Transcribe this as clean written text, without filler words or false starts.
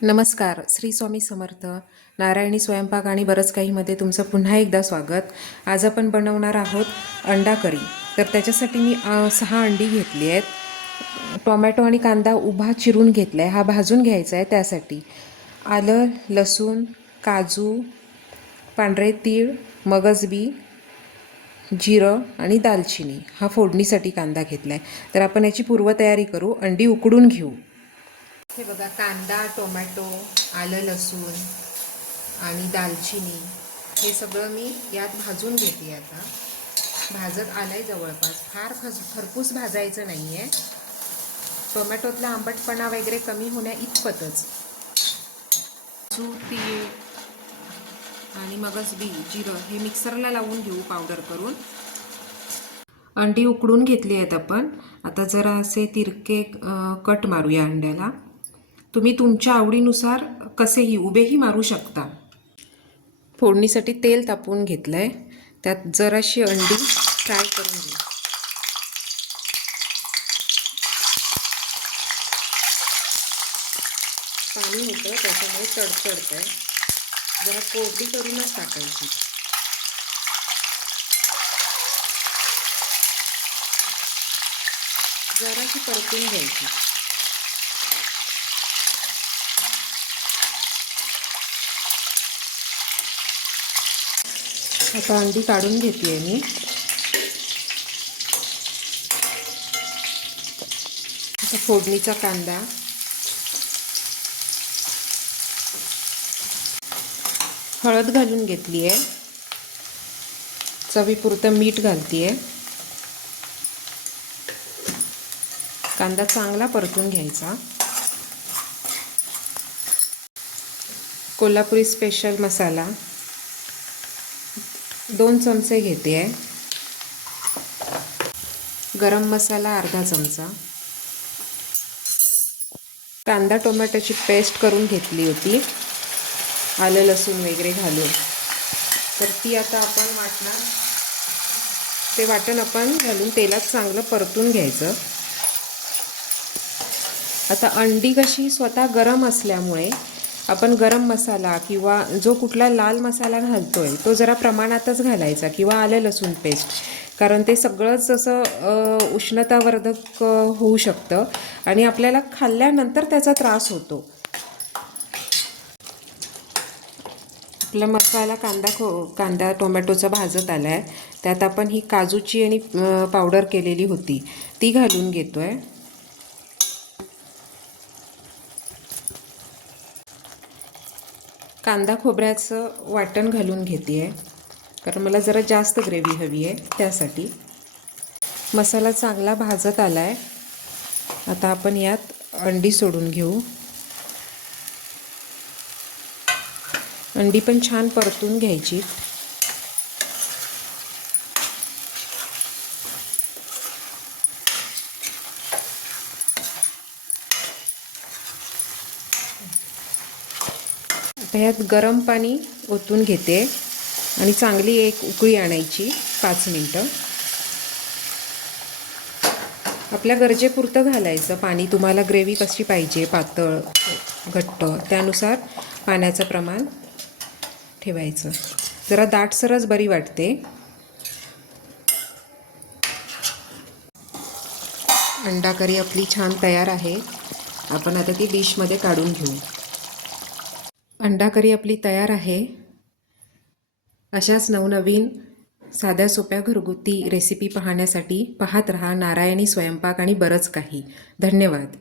नमस्कार. श्री स्वामी समर्थ. नारायणी स्वयंपाक आणि बरंच काहीमध्ये तुमचं पुन्हा एकदा स्वागत. आज आपण बनवणार आहोत अंडा करी. तर त्याच्यासाठी मी 6 अंडी घेतली आहेत. टोमॅटो आणि कांदा उभा चिरून घेतला आहे, हा भाजून घ्यायचा आहे. त्यासाठी आलं, लसूण, काजू, पांढरे तीळ, मगजबी, जिरं आणि दालचिनी हा फोडणीसाठी कांदा घेतला आहे. तर आपण याची पूर्वतयारी करू. अंडी उकडून घेऊ. हे बघा, कांदा, टोमॅटो, आलं, लसूण आणि दालचिनी हे सगळं मी यात भाजून घेते. आता भाजत आलंय जवळपास. फार खरपूस भाजायचं नाही आहे. टोमॅटोतला आंबटपणा वगैरे कमी होण्या इतपतच. तीळ आणि मगजबी, जिरं हे मिक्सरला लावून घेऊ पावडर करून. अंडी उकडून घेतली आहेत आपण. आता जरा असे तिरके कट मारूया अंड्याला. तुम्ही तुमच्या आवडीनुसार कसेही उभेही मारू शकता. फोडणीसाठी तेल तापवून घेतलं आहे. त्यात जराशी अंडी फ्राय करून घेऊ. पाणी होतं त्याच्यामुळे तडतडत आहे. जरा कोरडी करूनच टाकायची. जराशी परतून घ्यायची. आता अंडी काढून घेते मी. आता फोडणीचा कांदा, हळद घालून घेतली आहे. चवीपुरतं मीठ घालते आहे. कांदा चांगला परतून घ्यायचा. कोल्हापुरी स्पेशल मसाला 2 चमचे घेते आहे. गरम मसाला अर्धा चमचा. कांदा टोमॅटोची पेस्ट करून घेतली होती, आलं लसूण वगैरे घालून. तर ती आता आपण वाटणार. ते वाटण आपण घालून तेलात चांगलं परतून घ्यायचं. आता अंडी कशी स्वतः गरम असल्यामुळे आपण गरम मसाला किंवा जो कुठला लाल मसाला घालतोय तो जरा प्रमाणातच घालायचा, किंवा आलं लसूण पेस्ट, कारण ते सगळंच असं उष्णतावर्धक होऊ शकतं आणि आपल्याला खाल्ल्यानंतर त्याचा त्रास होतो. आपला मसाला कांदा टोमॅटोचा भाजत आला आहे. त्यात आपण ही काजूची आणि पावडर केलेली होती ती घालून घेतो आहे. कांदा खोबऱ्याचं वाटण घालून घेते आहे, कारण मला जरा जास्त ग्रेव्ही हवी आहे त्यासाठी. मसाला चांगला भाजत आला आहे. आता आपण यात अंडी सोडून घेऊ. अंडी पण छान परतून घ्यायची. आता यात गरम पाणी ओतून घेते आणि चांगली एक उकळी आणायची 5 मिनटं. आपल्या गरजेपुरतं घालायचं पाणी. तुम्हाला ग्रेव्ही कशी पाहिजे, पातळ घट्ट, त्यानुसार पाण्याचं प्रमाण ठेवायचं. जरा दाटसरच बरी वाटते. अंडा करी आपली छान तयार आहे. आपण आता ती डिशमध्ये काढून घेऊ. अंडा करी आपली तयार आहे. अशाच नवनवीन साध्या सोप्या घरगुती रेसिपी पाहण्यासाठी पाहत रहा नारायणी स्वयंपाक आणि बरंच काही. धन्यवाद.